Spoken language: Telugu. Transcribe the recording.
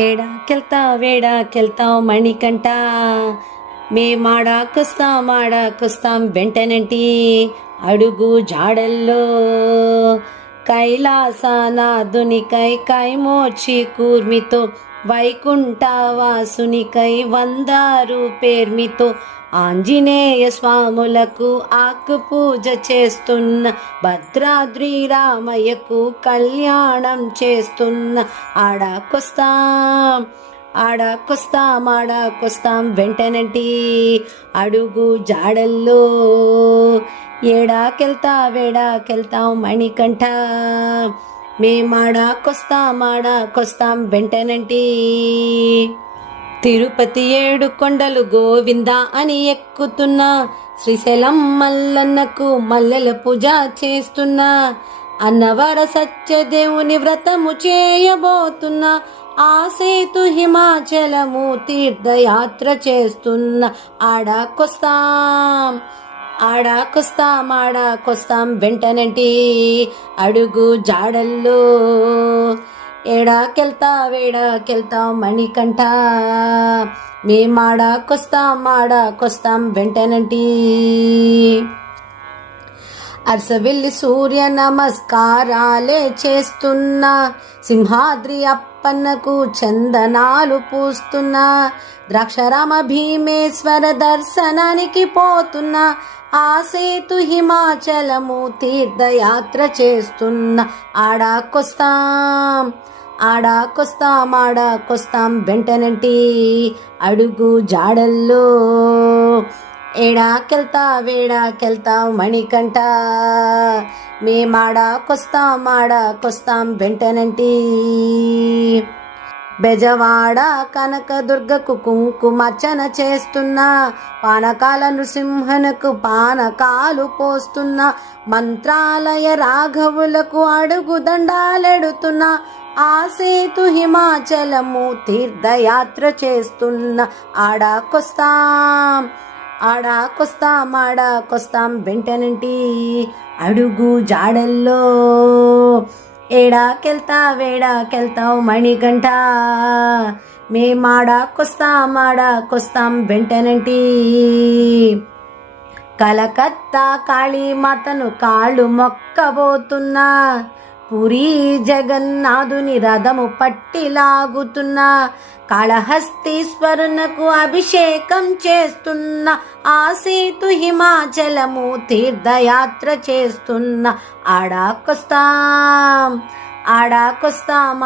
ఏడాకెళ్తావు మణికంఠ, మేమాడాకొస్తాం వెంటనంటి అడుగు జాడల్లో. కైలాసనాథునికై కైమోర్చి కూర్మితో, వైకుంఠవాసునికై వందారు పేర్మితో, ఆంజనేయ స్వాములకు ఆకు పూజ చేస్తున్న, భద్రాద్రి రామయ్యకు కళ్యాణం చేస్తున్న. ఆడాకొస్తాం వెంటనంటి అడుగు జాడల్లో. ఏడాకెళ్తావు మణికంఠ, మేమాడాకొస్తాం వెంటనంటి. తిరుపతి 7 కొండలు గోవింద అని ఎక్కుతున్నా, శ్రీశైలం మల్లన్నకు మల్లెల పూజ చేస్తున్నా, అన్నవర సత్యదేవుని వ్రతము చేయబోతున్నా, ఆ సేతు హిమాచలము తీర్థయాత్ర చేస్తున్న. ఆడాకొస్తాం వెంటనంటి అడుగు జాడల్లో. ఏడాకెళ్తావు మణికంఠ, మేమాడాకొస్తాం వెంటనంటి. అరసవెల్లి సూర్య నమస్కారాలే చేస్తున్నా, సింహాద్రి అప్పన్నకు చందనాలు పూస్తున్నా, ద్రాక్షరామ భీమేశ్వర దర్శనానికి పోతున్నా, ఆ సేతు హిమాచలము తీర్థయాత్ర చేస్తున్నా. ఆడాకొస్తాం వెంటనంటి అడుగు జాడల్లో. ఏడాకెళ్తావు మణికంఠ, మేమాడాకొస్తాం వెంటనంటి. బెజవాడ కనకదుర్గకు కుంకుమార్చన చేస్తున్నా, పానకాల నృసింహనుకు పానకాలు పోస్తున్నా, మంత్రాలయ రాఘవులకు అడుగు దండాలెడుతున్నా, ఆ సేతు హిమాచలము తీర్థయాత్ర చేస్తున్నా. ఆడాకొస్తాం వెంటనంటి అడుగు జాడల్లో. ఏడాకెళ్తావు మణికంఠ, మేమాడాకొస్తాం వెంటనంటి. కలకత్తా కాళీమాతను కాళ్ళు మొక్కబోతున్నా, పురీ జగన్నాథుని రథము పట్టి లాగుతున్నా, కాళహస్తీశ్వరునకు అభిషేకం చేస్తున్న, ఆ సేతు హిమాచలము తీర్థయాత్ర చేస్తున్న. ఆడాకొస్తాం